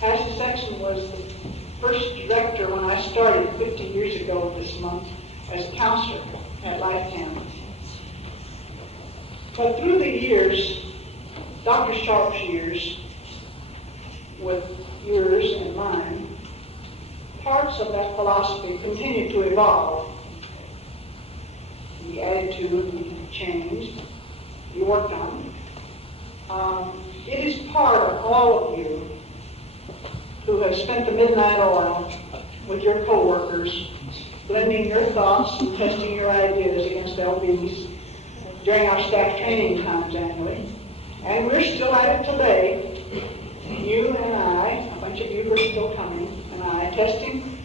Pastor Sexton was the first director when I started 50 years ago this month as a counselor at Life Camp. But through the years, Dr. Sharp's years, with yours and mine, parts of that philosophy continue to evolve. The attitude changed, you worked on it. It is part of all of you who have spent the midnight oil with your co-workers, blending your thoughts and testing your ideas against LBs during our staff training times annually. And we're still at it today. You and I, a bunch of you who are still coming, and I, testing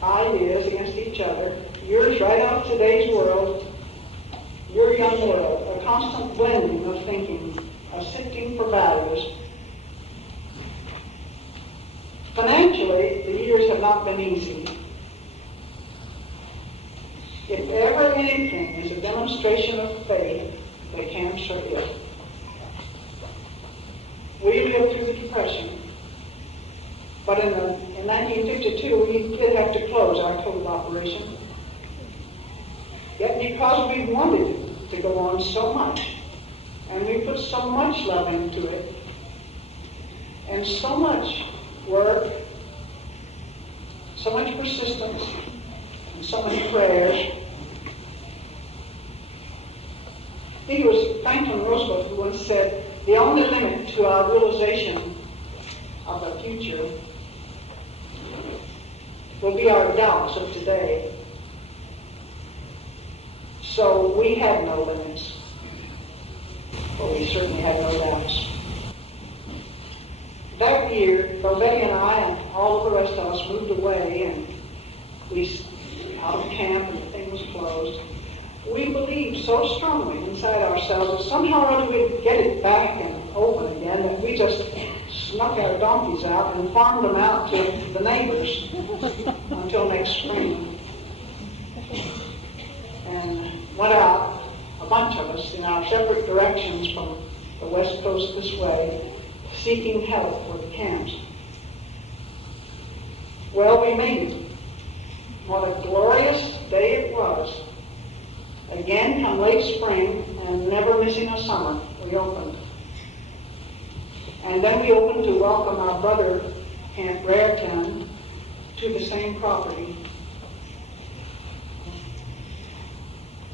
ideas against each other. Yours right out of today's world, your young world, a constant blending of thinking, a sifting for values. Financially, the years have not been easy. If ever anything is a demonstration of faith, the camp sure is. We lived through the Depression, but in 1952 we did have to close our COVID operation. Yet because we wanted to go on so much, and we put so much love into it, and so much work, so much persistence, and so many prayers. I think it was Franklin Roosevelt who once said, the only limit to our realization of the future will be our doubts of today. So we had no limits, but we certainly had no doubts. That year, though Betty and I and all of the rest of us moved away and we out of camp and the thing was closed, we believed so strongly inside ourselves that somehow or other we'd get it back and open again, that we just snuck our donkeys out and farmed them out to the neighbors until next spring. And went out, a bunch of us, in our separate directions from the west coast this way, seeking help for the camps. Well, we made it. What a glorious day it was. Again, come late spring, and never missing a summer, we opened. And then we opened to welcome our brother, Camp Raritan, to the same property.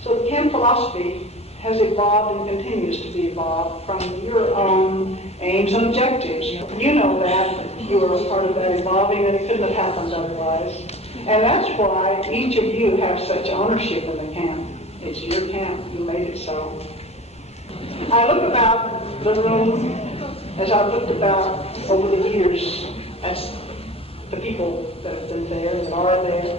So the camp philosophy has evolved and continues to be evolved from your own aims and objectives. You know that you were a part of that evolving, and it couldn't have happened otherwise. And that's why each of you have such ownership in the camp. It's your camp. You made it so. I look about the room as I've looked about over the years. That's the people that have been there, that are there.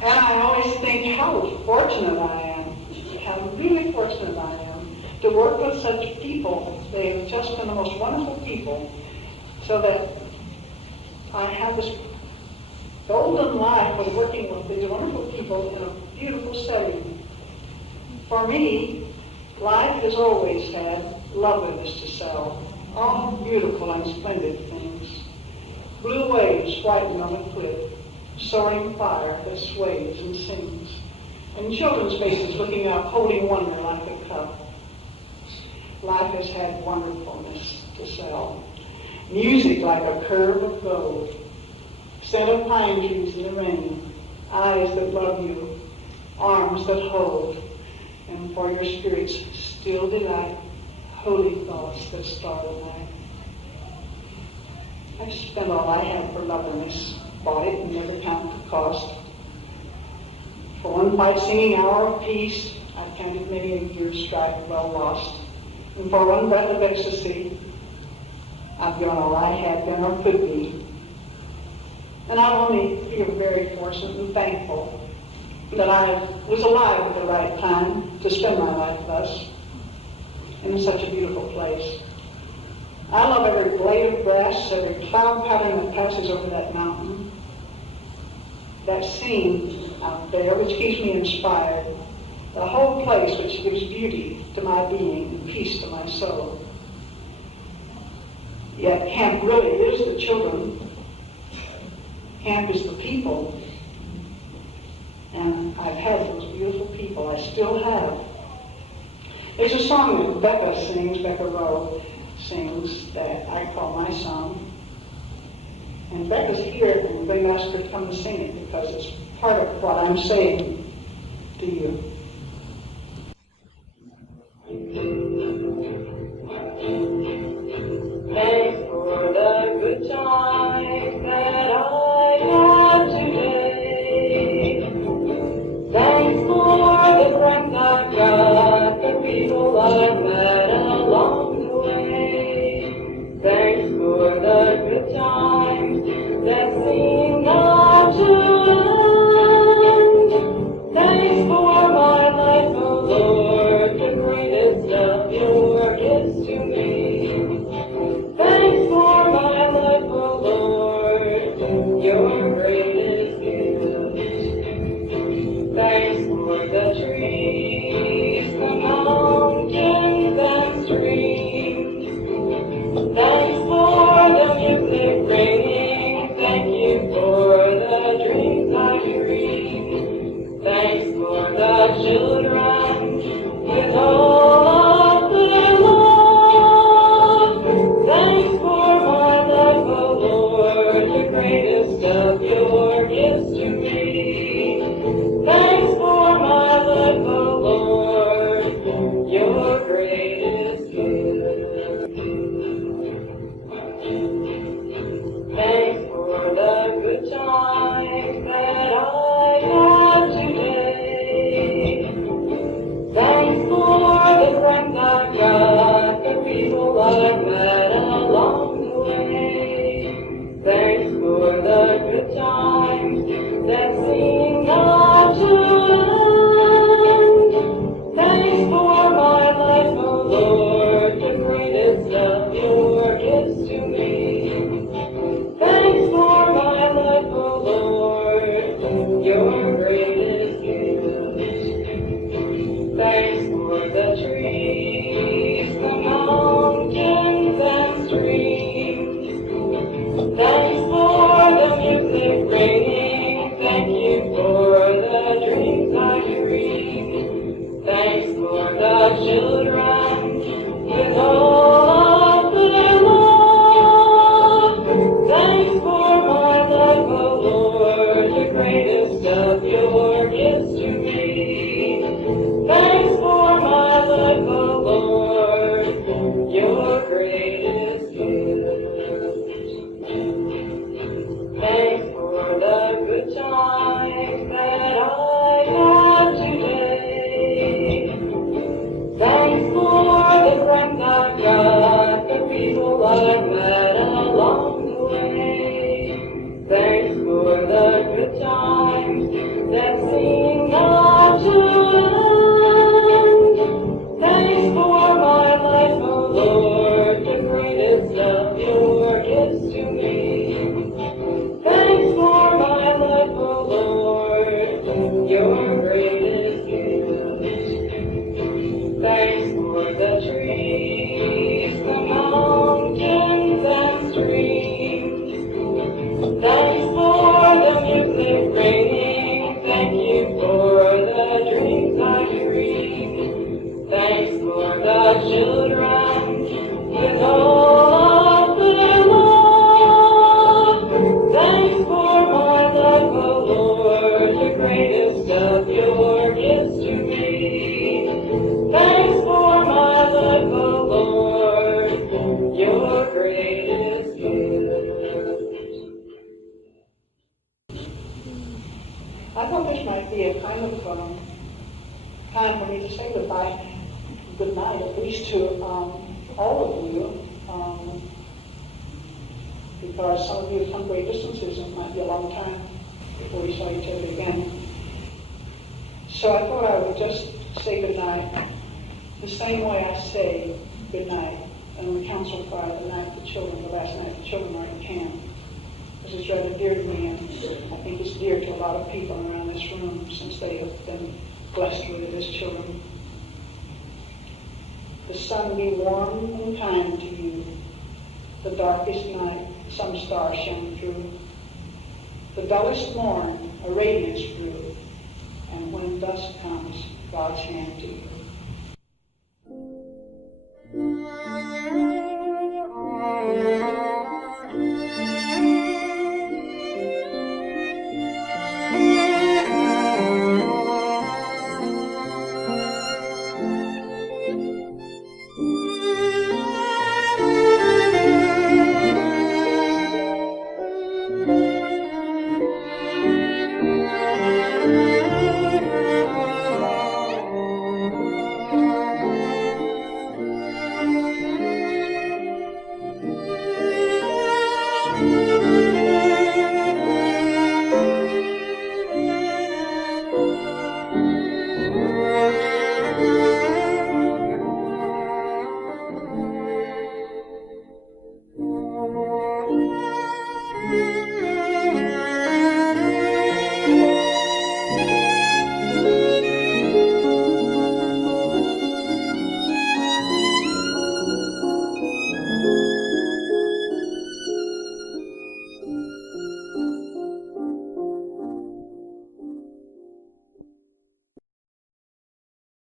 And I always think how fortunate I am, how really fortunate I am to work with such people. They have just been the most wonderful people, so that I have this golden life of working with these wonderful people in a beautiful setting. For me, life has always had loveliness to sell, all beautiful and splendid things. Blue waves whiten on the cliff, soaring fire that sways and sings, and children's faces looking up, holding wonder like a cup. Life has had wonderfulness to sell, music like a curve of gold, scent of pine trees in the rain, eyes that love you, arms that hold, and for your spirit's still delight, holy thoughts that start at night. I've spent all I have for loveliness, bought it and never counted the cost. For one quiet singing hour of peace, I've counted many a year's strife well lost. And for one breath of ecstasy, I've given all I had been or could be. And I only feel very fortunate and thankful that I was alive at the right time to spend my life thus, in such a beautiful place. I love every blade of grass, every cloud pattern that passes over that mountain. That scene out there which keeps me inspired. The whole place which gives beauty to my being and peace to my soul. Yet camp really is the children. Camp is the people. And I've had those beautiful people. I still have. There's a song that Becca Rowe sings, that I call my song. And Becca's here, and we're going to ask her to come and sing it because it's part of what I'm saying to you. Thanks for the good times that I had today. Thanks for the friends I've got, the people I've met along the way. Thanks for the good times that seem not to end. Thanks for my life, oh Lord, the greatest of your gifts to me. Thanks for my life, oh Lord, your greatest gift. Thanks for the trees, the mountains and streams. Thanks for the music ringing. Thank you for the dreams I dream. Thanks for the children with all of their love. Thanks for my life, oh Lord, the greatest of your gifts to me. Thanks for my life, oh Lord, your greatest gift. Thanks for the good times that I had today. Thanks for the friends I've got, the people I've met along the way. Thanks for the good times that seem not to end. Thanks for my life, oh Lord, the greatest of your gifts to me. Thanks for my life, oh Lord, your greatest gift. Thanks for the trees, the mountains and streams. Thanks for the music ringing. Thank you for the dreams I dream. Thanks for the children with all of their love. Thanks for my life, oh Lord, the greatest of your gifts to me. Thanks for my life, oh Lord, your greatest gift. Thanks for the good times that I had today. Thanks for the friends I've got, the people I've met along the way. Thanks for the good times that seem not to end. Thanks for my life, oh Lord, the greatest of your gifts to me. Thanks for my life, oh Lord, your greatest gift. Thanks for the trees, the mountains and streams. Thanks for the music ringing. Thank you for the dreams I dream. Thanks for the children with all of their love. Thanks for my life, oh Lord, the greatest of your gifts to me. Thanks for my life, oh Lord, your greatest gift. I thought this might be a kind of time for me to say good night, at least to all of you, because some of you have come great distances and it might be a long time before we saw each other again. So I thought I would just say good night the same way I say good night on the council fire the night the children, the last night the children are in camp. Because it's rather dear to me, and I think it's dear to a lot of people around this room since they have been blessed with it as children. The sun be warm and kind to you. The darkest night, some star shone through. The dullest morn, a radiance grew. And when dusk comes, God's hand to you.